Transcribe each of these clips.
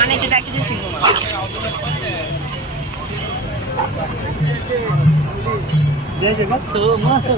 पाण्याची टाकी दिसते द्यायचे का तो मग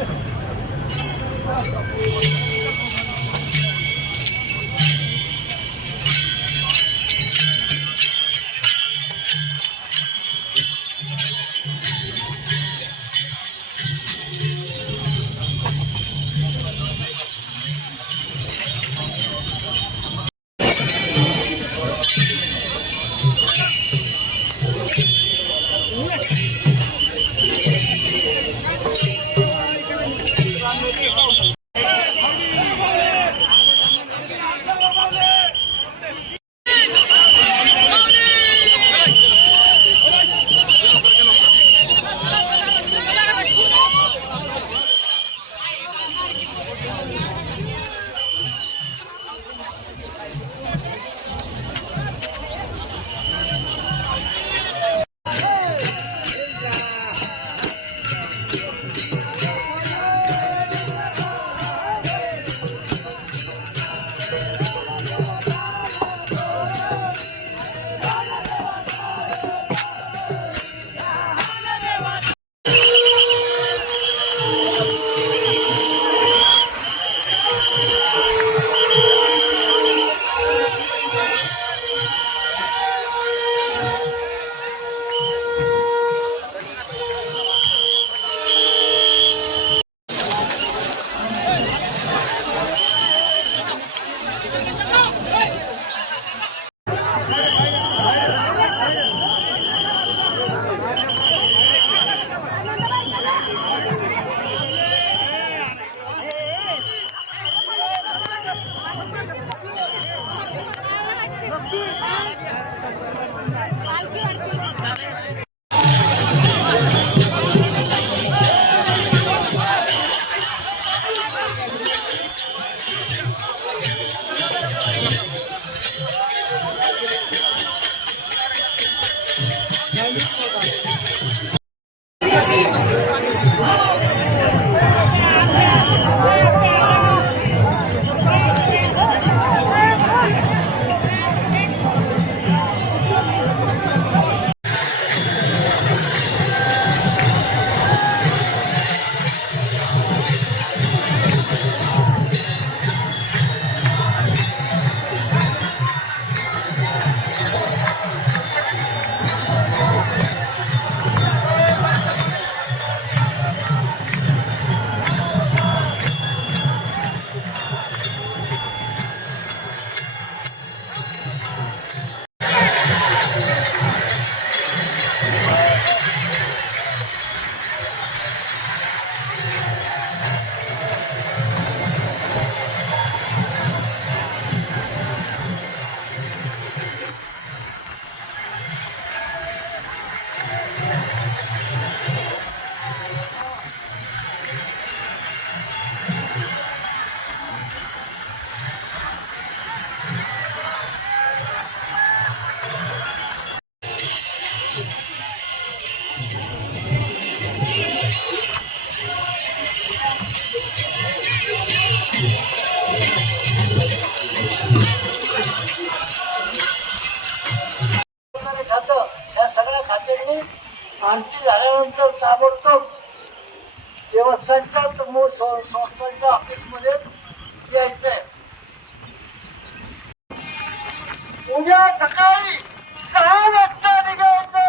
व्यवस्थांच्या मूळ संस्थांच्या ऑफिसमध्ये यायचंय. उद्या सकाळी 6 वाजता निघायचं.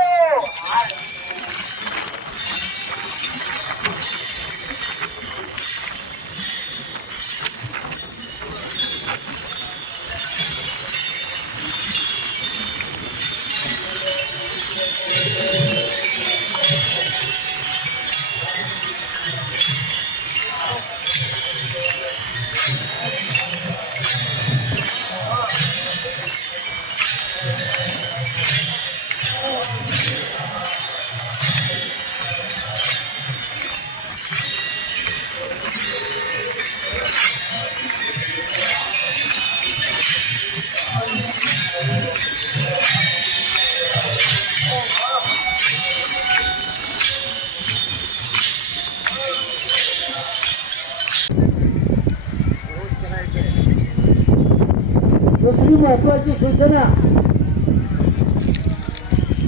दुसरी महत्वाची सूचना,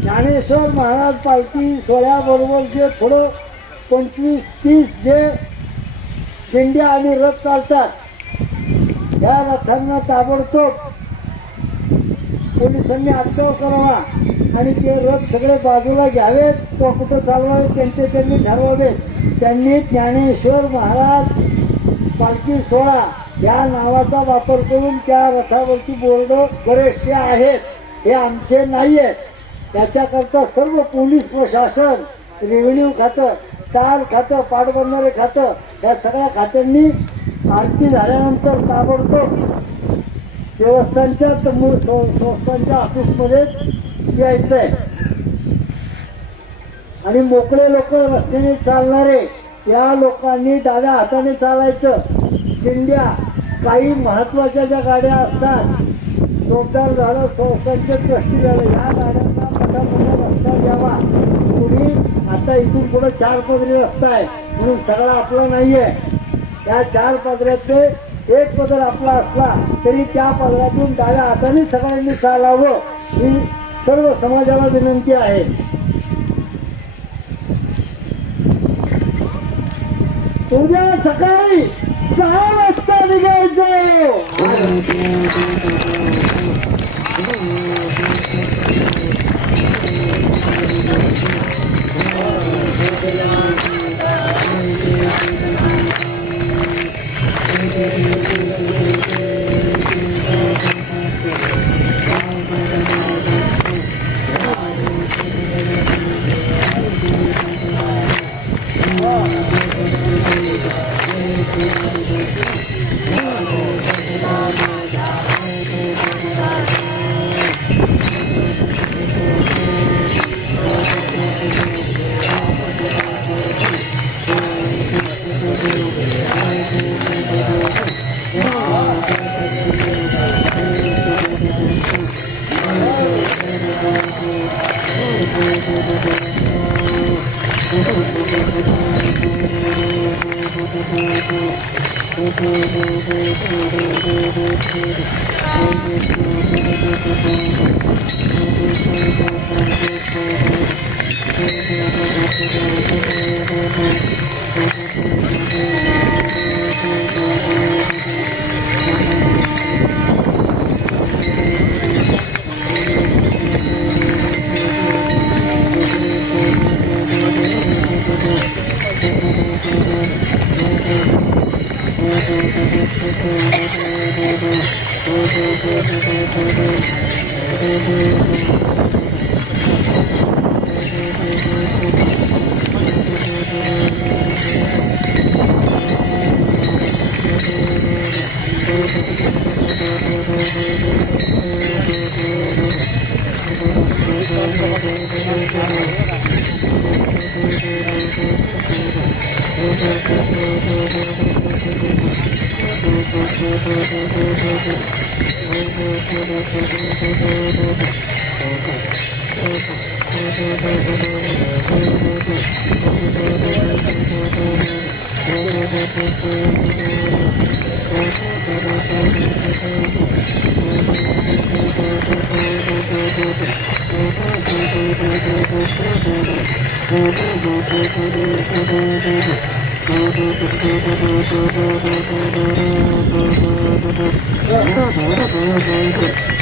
ज्ञानेश्वर महाराज पालखी सोहळ्याबरोबर जे पुढं 25-30 जे दिंड्या आणि रथ चालतात, त्या रथांना ताबडतोब पोलिसांनी अटकाव करावा आणि ते रथ सगळे बाजूला घ्यावेत. तो कुठं चालवावे त्यांनी ठरवावे. त्यांनी ज्ञानेश्वर महाराज पालखी सोहळा या नावाचा वापर करून त्या रथावरची बोर्ड बरेचसे आहेत, हे आमचे नाहीये. त्याच्याकरता सर्व पोलीस प्रशासन, रेव्हेन्यू खातं, टाल खातं, पाटबंधारे खातं, या सगळ्या खात्यांनी आरती झाल्यानंतर ताबडतोब देवस्थानच्या मूळ संस्थांच्या ऑफिसमध्ये यायचंय. आणि मोकळे लोक रस्त्याने चालणारे या लोकांनी डाव्या हाताने चालायचं. दिंड्या काही महत्वाच्या ज्या गाड्या असतात, जोरदार झालं, संस्थांचे ट्रस्टी झालं, या गाड्यांना मोठा रस्ता द्यावा. पुढे आता इथून पुढे 4 पदरी रस्ता आहे म्हणून सगळा आपला नाहीये. या 4 पदऱ्याचे 1 पदर आपला असला तरी त्या पदरातून डाव्या हाताने सगळ्यांनी चालावं ही सर्व समाजाला विनंती आहे. उद्या सकाळी 6 वाजता निघायचं. Thank you.